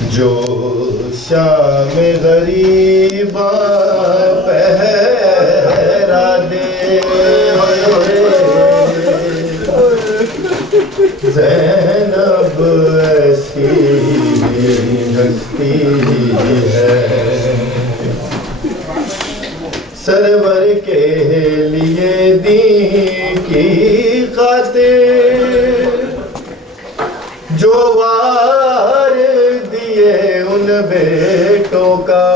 जो शाम गरीबा पहरा दे, ज़ैनब ऐसी हस्ती है। सरवर के लिए दीन की खातिर जो वार दिए उन बेटों का,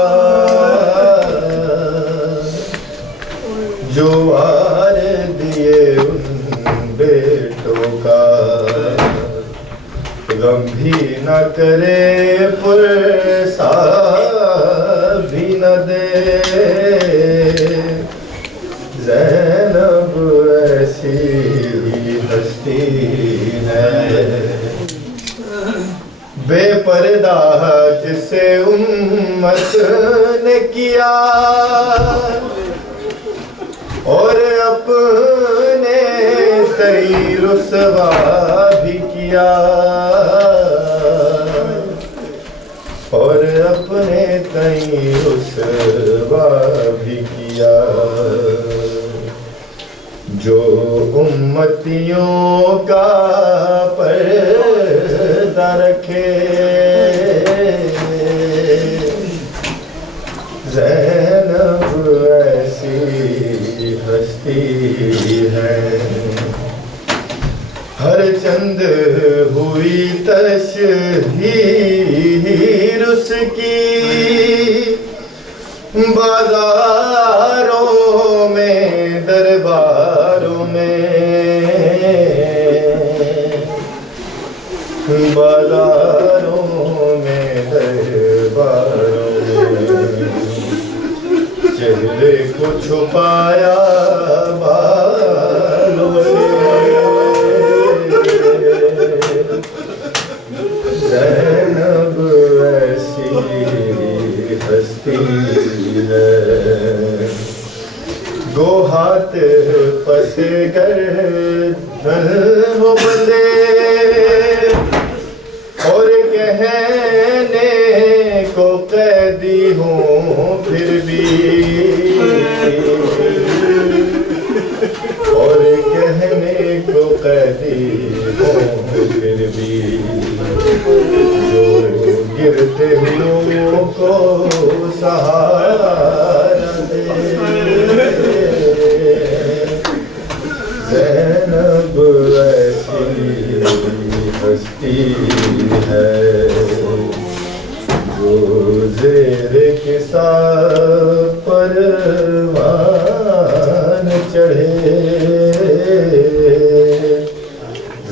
जो वार दिए उन बेटों का, गम भी न करे पुरसा भी न दे, ज़ैनब ऐसी हस्ती है। बेपर्दा जिसे उम्मत ने किया और अपने तई रुसवा भी किया, और अपने तई रुसवा भी किया। जो उम्मतियों का पर्दा रखे, ज़ैनब ऐसी हस्ती है। हर चंद हुई तशहीर उसकी, बाजारों में दरबारों में, बाजारों में दरबारों में, चेहरे को छुपाया बालों से, ज़ैनब ऐसी हस्ती है। गो हाथ पसे गर्दन हो बंदे और कहने को कैदी हूँ फिर भी, और कहने को कैदी हूँ फिर भी। जो गिरते हुओं को सहारा दे, ज़ैनब ऐसी हस्ती है। जो ज़ेरे के साथ परवान चढ़े,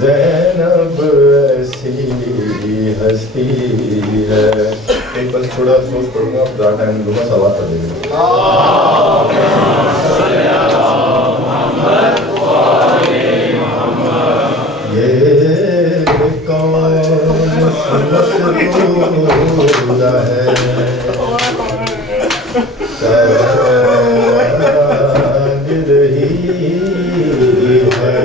ज़ैनब ऐसी हस्ती है। एक बस थोड़ा सोच पढ़ूंगा, ज़्यादा टाइम दूंगा, सवाल कर देंगे। ये कौन मसरूरा है, जाग रही है।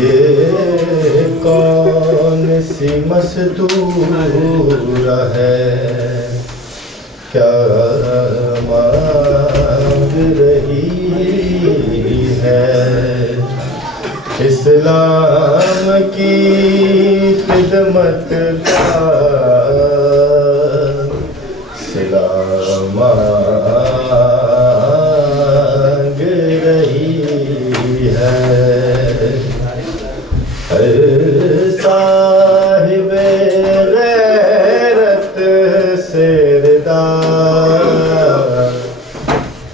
ये कौन सी मस्तूरा है, क्या मांग रही है। इस्लाम की खिदमत का सिला मांग रही है। साहिबे गैरत से रिदा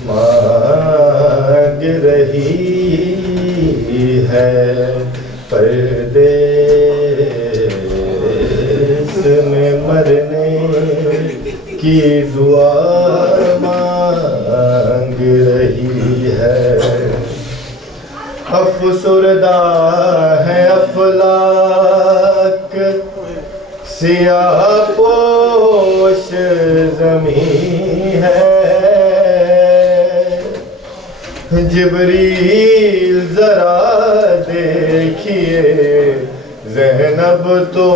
मांग रही है। परदेस में मरने की दुआ मांग रही है। अफसुरदा है अफलाक सियाह पोश ज़मीं है। जिब्रील जरा देखिए ज़ैनब तो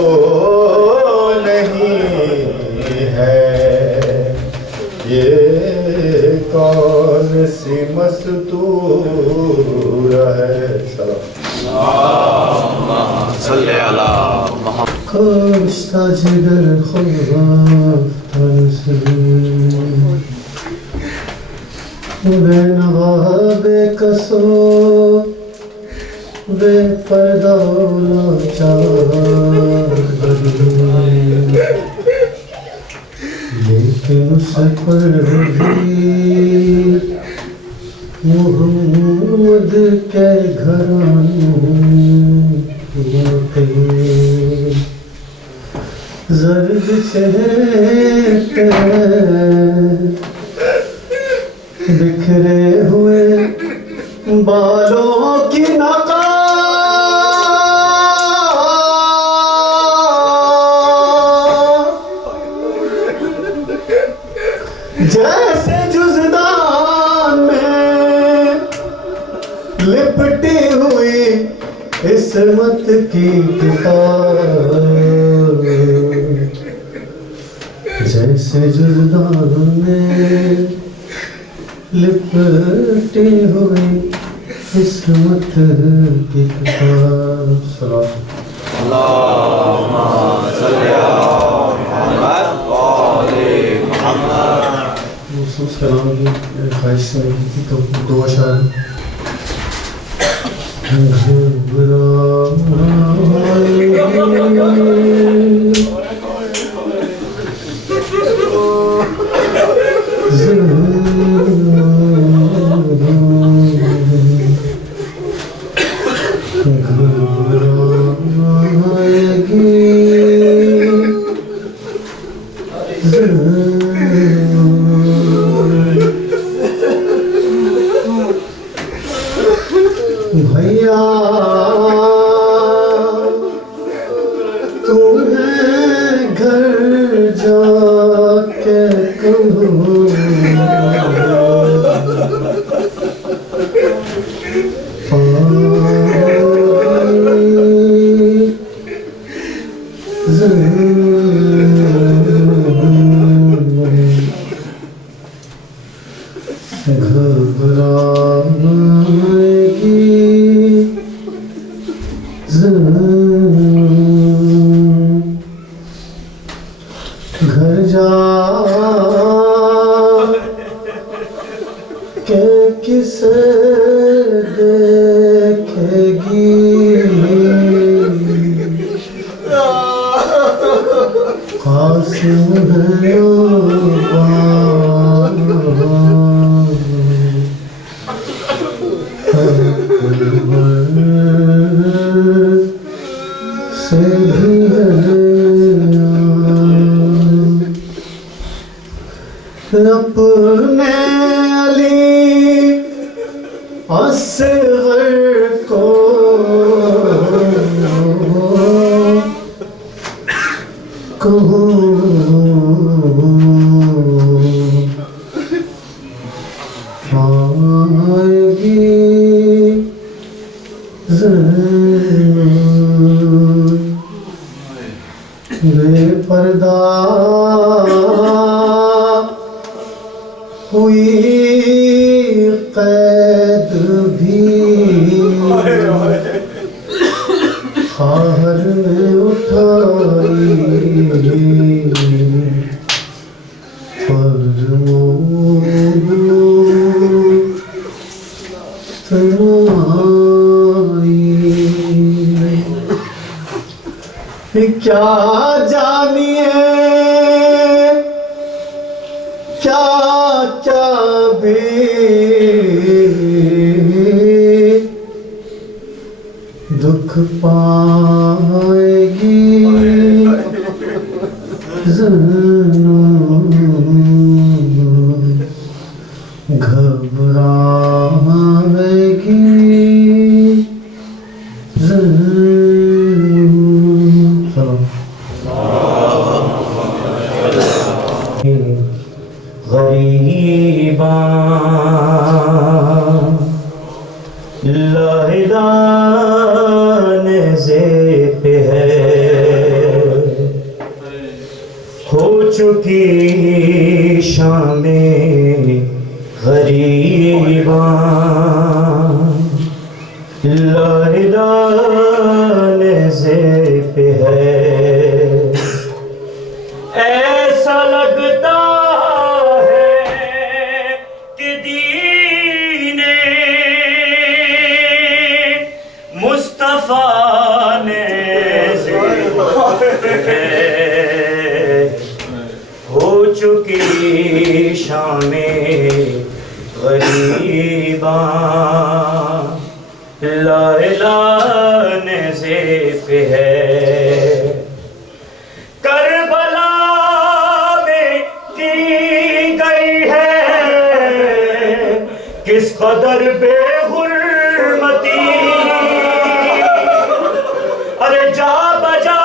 नहीं है, ये कौन सी मस्तूर है। कश्ता जिगर बे कसो बे पर्दा लेकिन उस पर भी मोहम्मद के घराने जर्द चेहरे बिखरे हुए बालों की जैसे जुज़दान में लिपटी हुई इस्मत की किताब, जैसे जुज़दान में लिपटी हुई इस्मत की किताब। अल्लाहुम्मा सल्ली अला मुहम्मद। महसूस कलाम की ख्वाहिश में की तो दो अशार भैया तुम्हें घर जाके कहूँ घर जा के किसे देखेगी, कासिम है से भी अपने अली असग़र को कहूँ आएगी बेपर्दा हुई कैद भी खाहर में उठाई क्या जानिए क्या क्या भी दुख पाएगी घबराएगी गरीबा लाहिदान से पे है चुकी शामें गरीबा लाने पे है। ऐसा लगता है कि दीने मुस्तफा ने हो चुकी शामें गरीबा लाने पे है। करबला में की गई है किस कदर बेहुर्मती। अरे जा बजा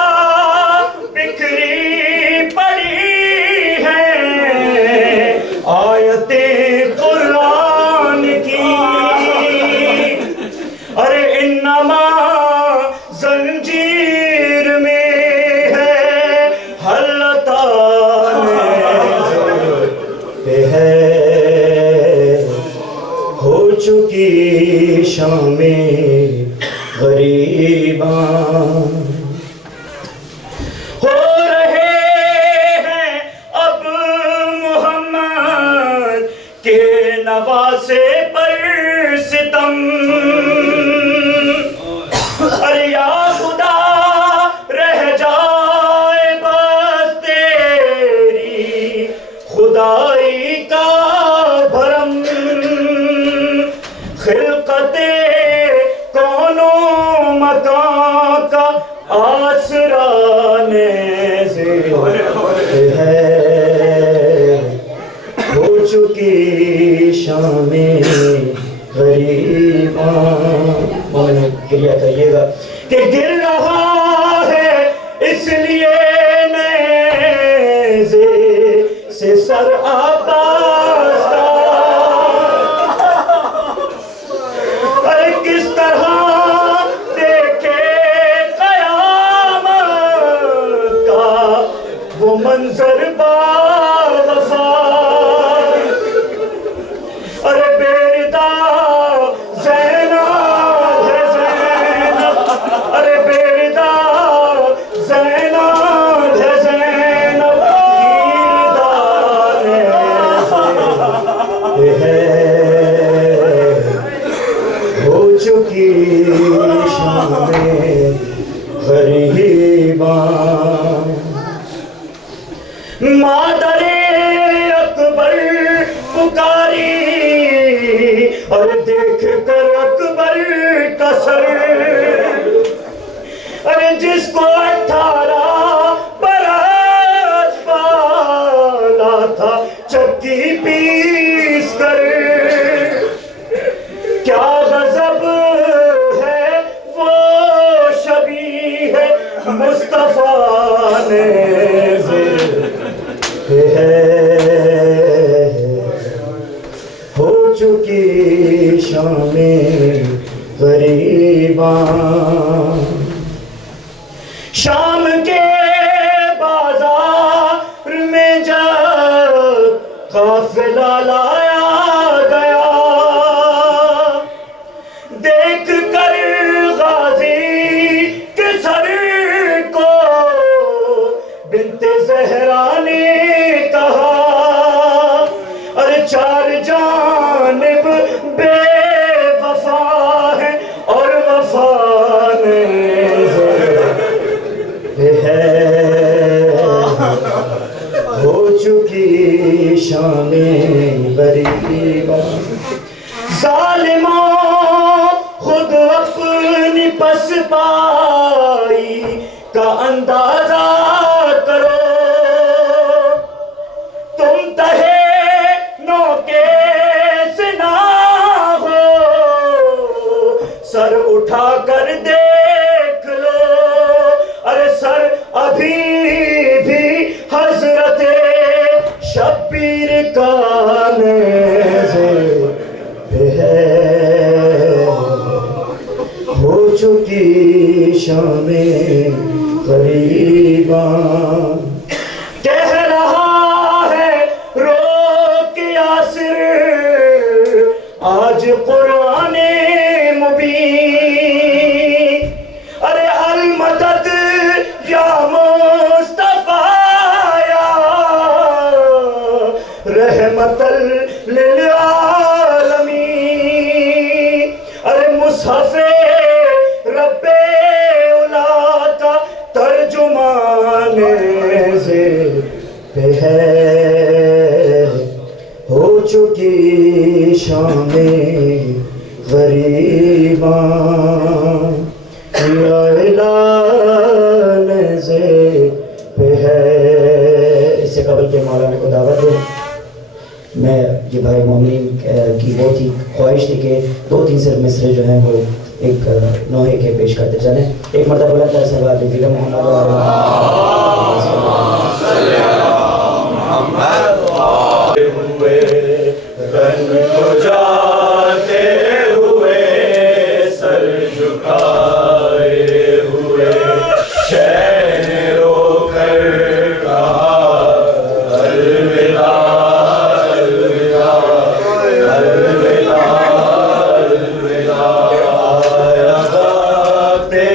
बिखरी पड़ी है आयतें कुरान की। अरे इन्नमा जंजीर में है हल्लताने है। हो चुकी शामें गरीबा हो रहे हैं अब मोहम्मद के नवासे पर सितम। अरे या खुदा रह जाए बस तेरी खुदाई का भरम। खिलकते कौनो मकान का आसरा नेज़े है। हो चुकी शामें गरीबा। क्रिया करिएगा कि गिर रहा है इसलिए नेज़े से सर आपास्ता। अरे किस तरह देखे क़यामत का वो मंजर बावफा। अरे बेरिदा ज़ैनब है ज़ैनब। अरे बेरिदा ज़ैनब है ज़ैनब कीरदार है। हो चुकी शामें गरीबा मादरे अकबर पुकारी। और देख कर अकबर का सर। अरे जिसको 18 बरस पाला था चक्की पीस कर। क्या गजब है वो शबी है मुस्तफा ने है। हो चुकी शामें गरीबा शाम के बाजार में जब काफिला लाया गया। देख कर गाजी के सर को बिन्ते ज़हरा ने कहा। अरे चार जानिब बेवफा है और वफा है। हो चुकी शामें गरीबा ज़ालिमों खुद अपनी पसपाई का अंदाजा करो। तुम तहे नौके से ना हो सर उठा कर देख लो। अरे सर अभी भी हजरत शब्बीर का नेज़े है। हो चुकी शामें गरीबा कह रहा नेज़े पे है हो चुकी शामे गरीबा नेज़े पे है। इससे कबल के मौलाना को दावत दे। मैं ये भाई मोमिन की बहुत ही ख्वाहिश थी कि 2-3 सिर्फ मिसरे जो हैं वो एक नोहे के पेश करते चलें। एक मरतबा बुलंद सलवात दीजिएगा मोहम्मद हुए रंग को जाते हुए सर झुकाए हुए शहर रोकर कहा अलविदा अलविदा अलविदा अलविदा लगाते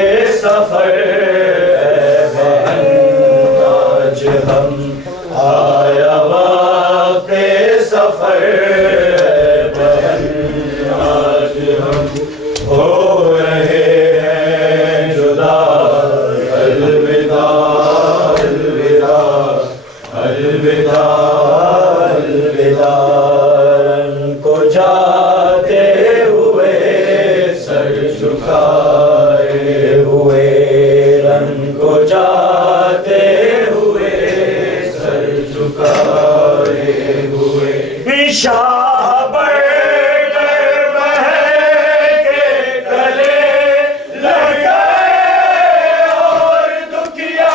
सफर बहन आज हम आया वाक़े सफर बहन आज हम हो रहे हैं जुदा अलविदा अलविदा अलविदा अलविदा को जाते हुए सर झुकाए हुए रंग को जाते हुए सर झुकाए हुए शाबर के गले लगे और दुखिया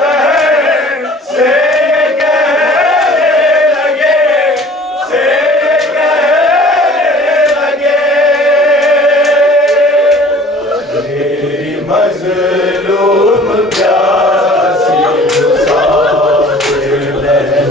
बहन से कहने लगे मेरी मज़लूम प्यासी मुसाफिर बहन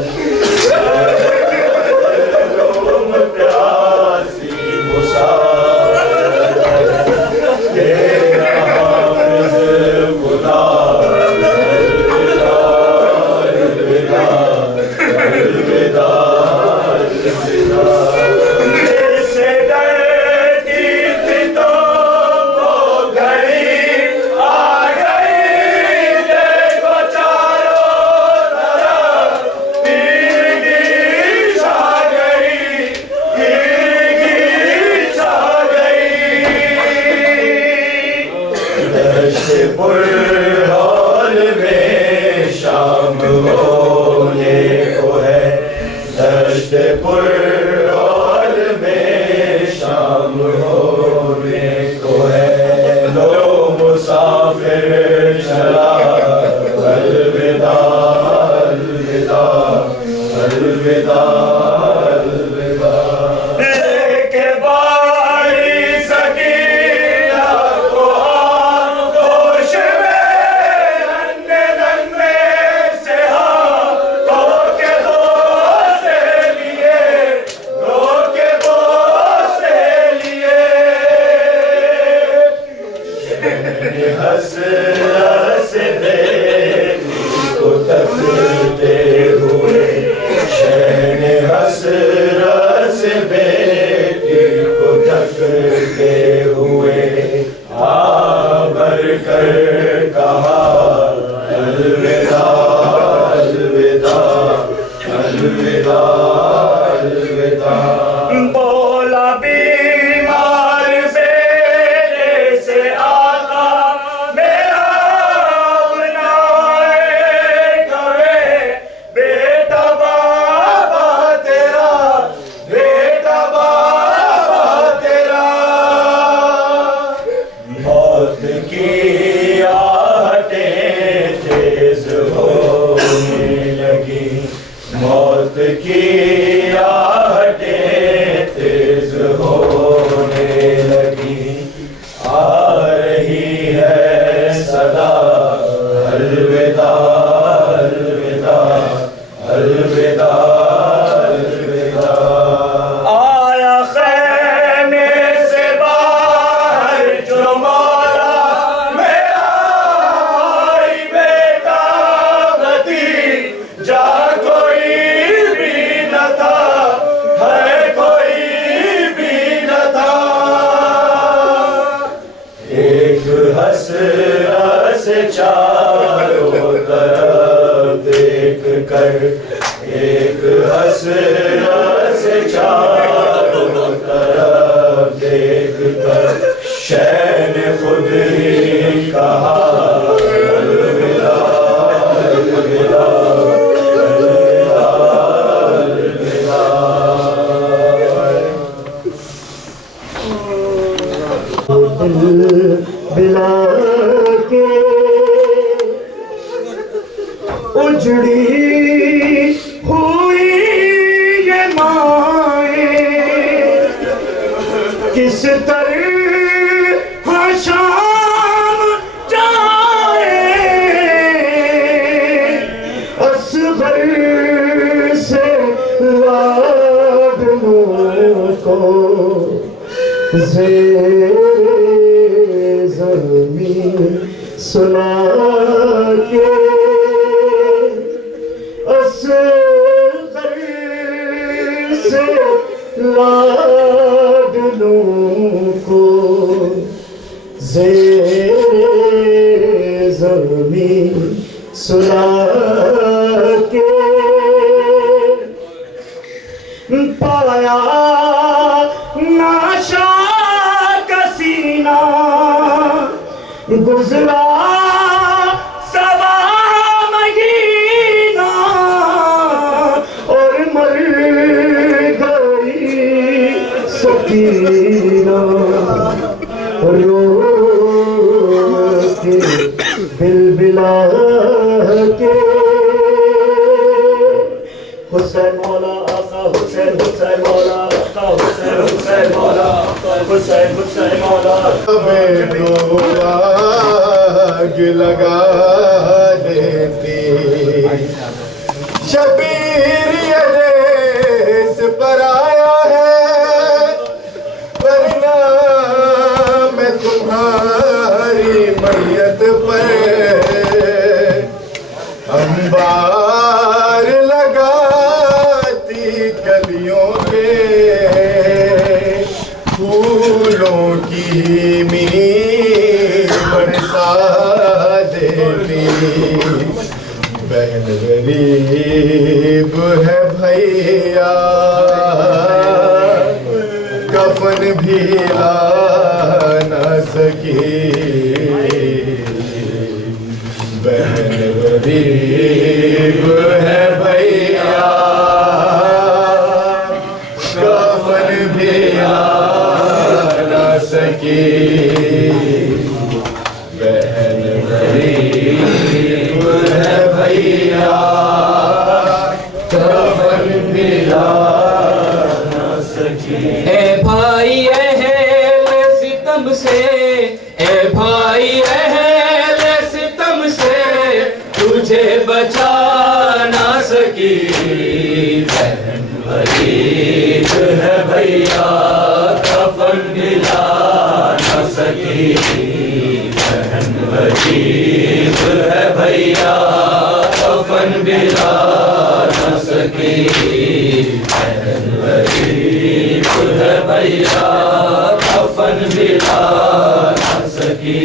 देख कर, एक हसरत से चारों तरफ देख कर, शह ने खुद ही कहा अलविदा अलविदा अलविदा अलविदा। बिला के उजड़ी हुई ये माए किस तरह शाम जाए, असगर से लाडनों को ज़मीन सुना के, असगर से लाडनों को ज़मीन सुना के, पाया नाशा का सीना गुजरा सवा महीना, और मर गई सकीना रो के बिलबिला के। हुसैन मौला आका हुसैन, हुसैन मौला आका हुसैन, हुसैन मौला आका हुसैन, हुसैन मौला आग लगा देती शबीर ये देश पर आया है, वरना मैं तुम्हारी मैयत पर अंबार लगाती कलियों के फूलों की मीर बरसा देती। बहन गरीब है भैया, कफन भी ला न सकी, बहन गरीब है भैया, कफन भी ला न सकी, बहन गरीब है भैया, कफन भी ला न सकी। ए भाई अहले सितम से, ए भाई अहले सितम से, तुझे बचा ना सकी, बहन गरीब है भैया, कफन दिला ना सकी, बहन गरीब है भैया, कफन दिला ना सकी, बहन गरीब है भैया, कफन दिला ना सकी,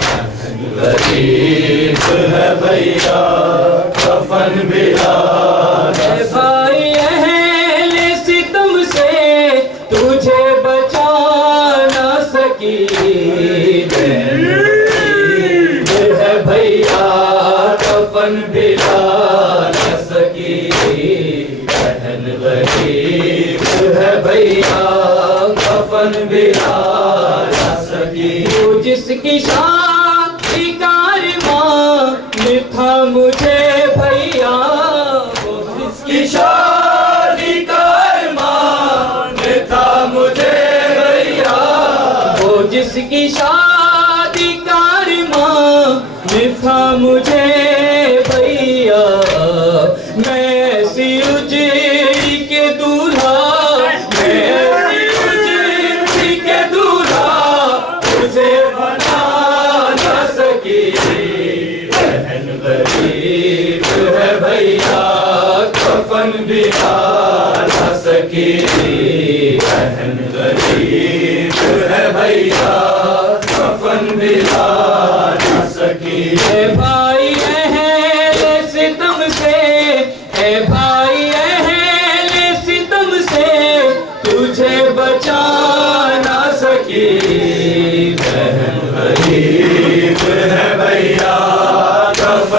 बहन गरीब है भैया, कफन दिला ना सकी। भाई अहले सितम से तुझे बचा ना सकी, बहन गरीब है भैया, कफन दिला ना सकी, बहन गरीब है भैया, कफन दिला ना सकी। वो जिसकी शादी कारवां में था मुझे भैया, वो जिसकी शादी कारवां में था मुझे भैया, वो जिसकी शादी कारवां में था मुझे भैया, मैं ऐसी उजड़ी के दूल्हा, मैं ऐसी उजड़ी के दूल्हा तुझे बना ना सकी, बहन गरीब है भैया, कफन भी ला ना सकी, बहन गरीब है भैया, कफन भी ला ना सकी। भाई अहले सितम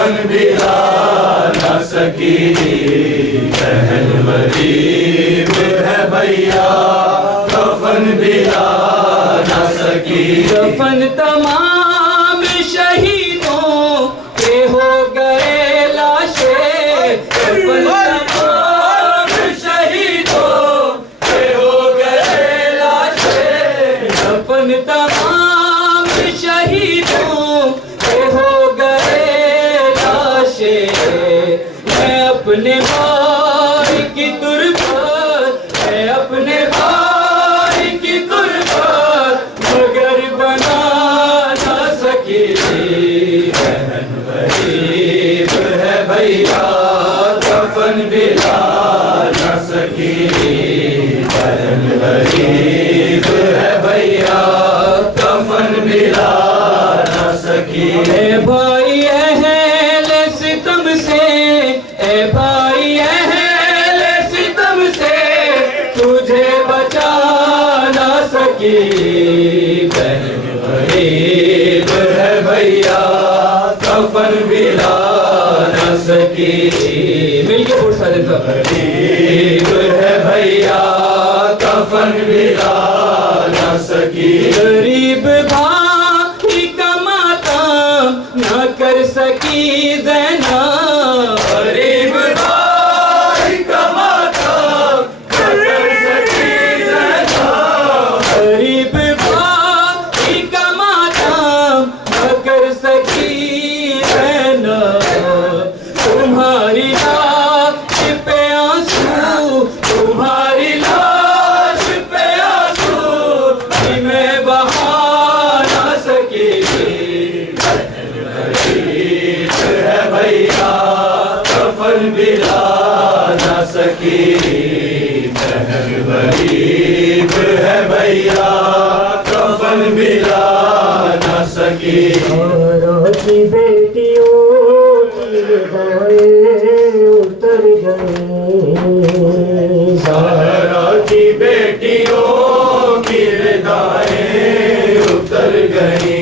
कफन भी ला न सकी, बहन गरीब है भैया, कफन भी ला न सकी। कफन तमाम शहीदों के हो गए लाशें, कफन तमाम शहीदों के हो गए लाशें, कफन तमाम शहीदों के हो गए लाशें। मैं अपने भाई की तुरबत, मैं अपने भाई की तुरबत मगर बना ना सकी, बहन गरीब है भैया, कफन भी ला ना सकी, बहन गरीब है भैया, कफन भी ला ना सकी। ए भाई अहले सितम से, ए भाई अहले सितम से तुझे बचा ना सकी, बहन गरीब है भैया, कफन भी ला ना सकी। मिलके बोल सारे गरीब है भैया, कफन भी ला ना सकी। गरीब भाई कमाता ना कर सकी ज़ैना, गरीब भाई कमाता ना कर सकी ज़ैना, गरीब भाई कमाता ना कर सकी ज़ैना। तुम्हारी लाश पे आंसू, तुम्हारी लाश पे आंसू मैं बहा ना सकी, बहन गरीब है भैया, कफन भी ला ना सकी, बहन गरीब है भैया, कफन भी ला ना सकी। ज़हरा की बेटियों की निगाहें उतर गई, ज़हरा की बेटियों की निगाहें उतर गई,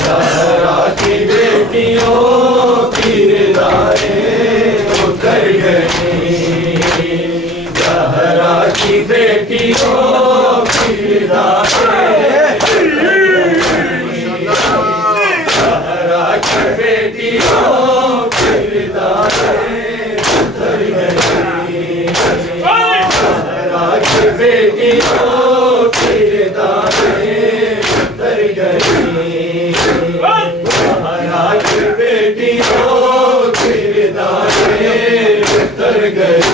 ज़हरा की बेटियों की निगाहें उतर गई, ज़हरा की बेटियों की निगाहें, ज़हरा की बेटियों की निगाहें उतर गई, ज़हरा की बेटियों की निगाहें उतर गई, ज़हरा की बेटियों की निगाहें उतर गई।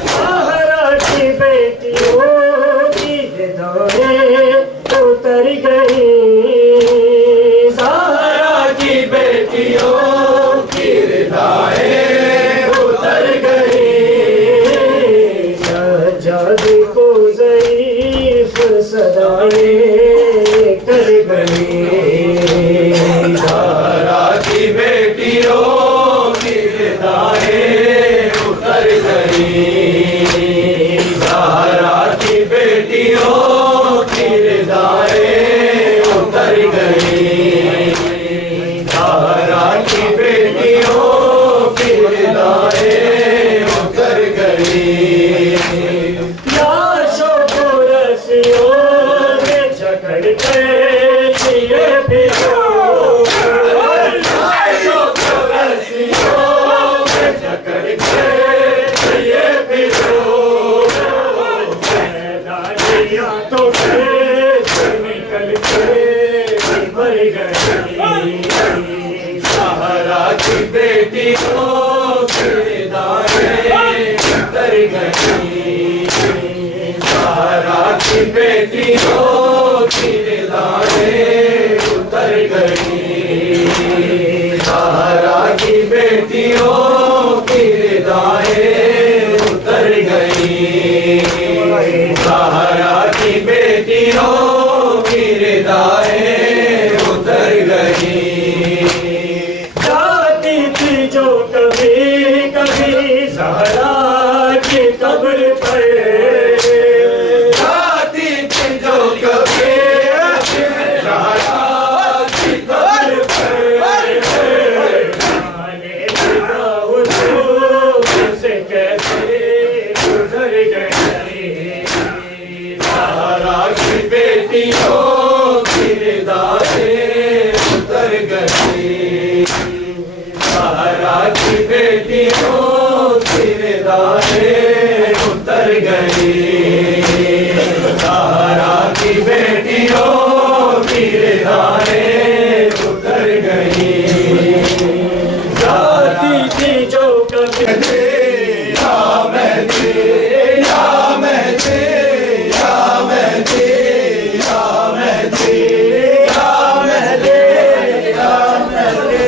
ज़हरा की बेटियों की निगाहें उतर गई, ज़हरा की बेटियों की निगाहें उतर गई, सज्जाद को ज़ईफ़ सदाएं कर गई, ज़हरा की बेटियों की निगाहें उतर गई, ज़हरा की बेटियों की निगाहें उतर गई, ज़हरा की बेटियों की निगाहें उतर गई। लाशों को रस्सियों में जकड़ के लिए फिरो, लाशों को रस्सियों में जकड़ के लिए फिरो, मैदानियाँ तो खेत निकल के मर गई, ज़हरा की बेटियों की निगाहें उतर गई, ज़हरा की बेटियों की निगाहें उतर गई, ज़हरा की बेटियों की निगाहें उतर गई, ज़हरा की बेटियों की निगाहें उतर गई। जाती थी जो कभी कभी ज़हरा की कब्र पर, जाती थी जो कभी ज़हरा की कब्र पर, बेटियों की निगाहें उतर गई, ज़हरा की बेटियों की निगाहें उतर गई। जाती थी जो कभी या मैं थी, या मैं थी, या मैं थी, या मैं थी, या मैं थी, या मैं थी,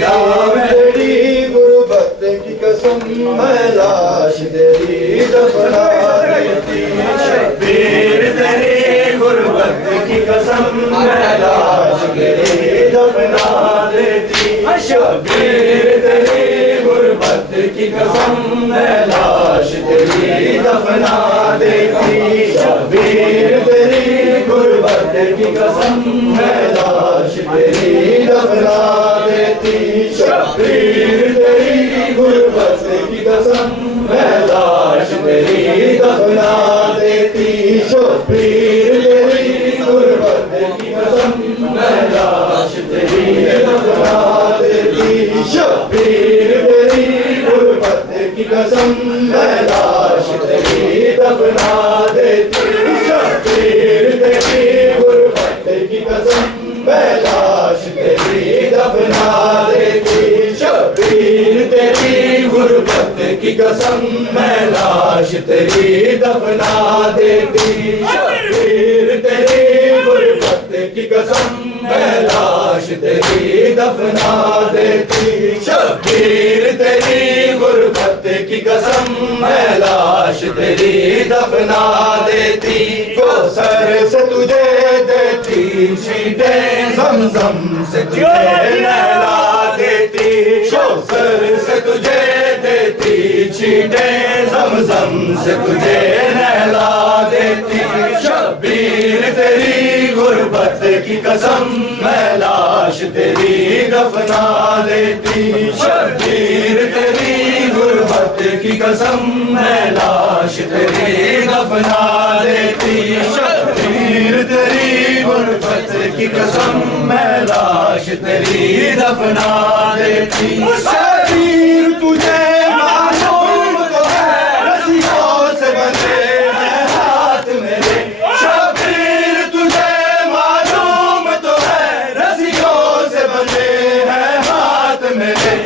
या मैं तेरी गुर्बत की कसम मैं लाश तेरी दफना देती, शबीर तेरी गुर्बत की कसम मैं लाश तेरी दफना देती, शबीर तेरी गुर्बत की कसम मैं लाश तेरी दफना देती, शबीर तेरी गुर्बत की कसम मैं लाश तेरी दफना देती, शबीर तेरी गुर्बत की कसम मैं लाश तेरी दफना देती, शबीर तेरी गुर्बत की कसम मैं लाश तेरी दफना देती, शबीर तेरी गुर्बत की कसम मैं लाश तेरी दफना देती, शबीर तेरी गुर्बत की कसम मैं लाश तेरी दफना देती, शबीर तेरी गुर्बत की कसम मैं लाश तेरी दफना देती, शबीर तेरी गुर्बत की कसम मैं लाश तेरी दफना देती, शबीर तेरी गुर्बत की कसम मैं लाश तेरी दफना देती, कौसर से तुझे देती छींटे ज़मज़म से तुझे नहला देती, कौसर से तुझे देती छींटे ज़मज़म से तुझे नहला देती, शबीर तेरी गुर्बत की कसम मैं लाश तेरी दफना देती, शबीर तेरी गुर्बत की कसम मैं लाश तेरी दफना देती, शबीर तेरी गुर्बत की कसम मैं लाश तेरी दफना देती, शबीर तुझे मालूम तो है रस्सियों से बंधे हैं हाथ मेरे, शबीर तुझे मालूम तो है रस्सियों से बंधे हैं हाथ मेरे,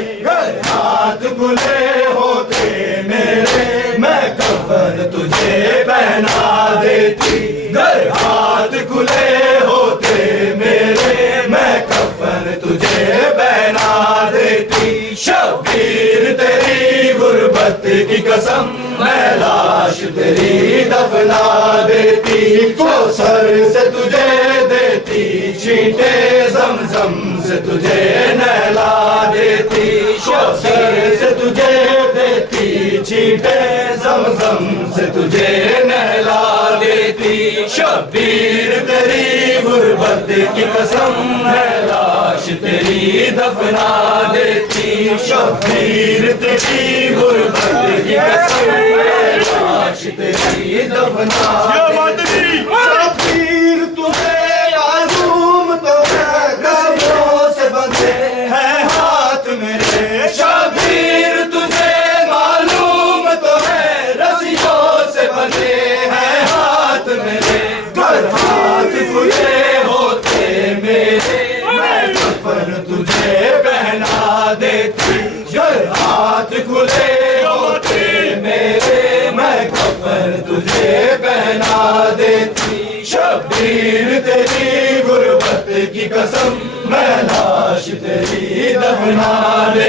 हाथ खुले होते मेरे मैं कफन तुझे पहना देती, घर हाथ खुले होते मेरे मैं कफन तुझे पहना देती, शबीर तेरी गुर्बत की कसम मैं लाश तेरी दफना देती, कौसर से तुझे देती छींटे ज़मज़म से तुझे नहला देती, कौसर से तुझे देती छींटे ज़मज़म से तुझे नहला देती, शबीर तेरी गुर्बत की कसम मैं लाश तेरी दफना देती, शबीर तेरी गुर्बत की कसम मैं लाश तेरी दफना देती, शबीर तुझे मालूम तो है रस्सियों से बंधे हैं हाथ मेरे, शबीर तुझे मालूम तो है रस्सियों से बंधे हैं हाथ मेरे, घर हाथ खुले होते मेरे मैं कफन तुझे पहना देती, घर हाथ खुले होते मेरे मैं कफन तुझे पहना देती, शबीर तेरी गुर्बत की कसम मैं लाश तेरी दफना देती।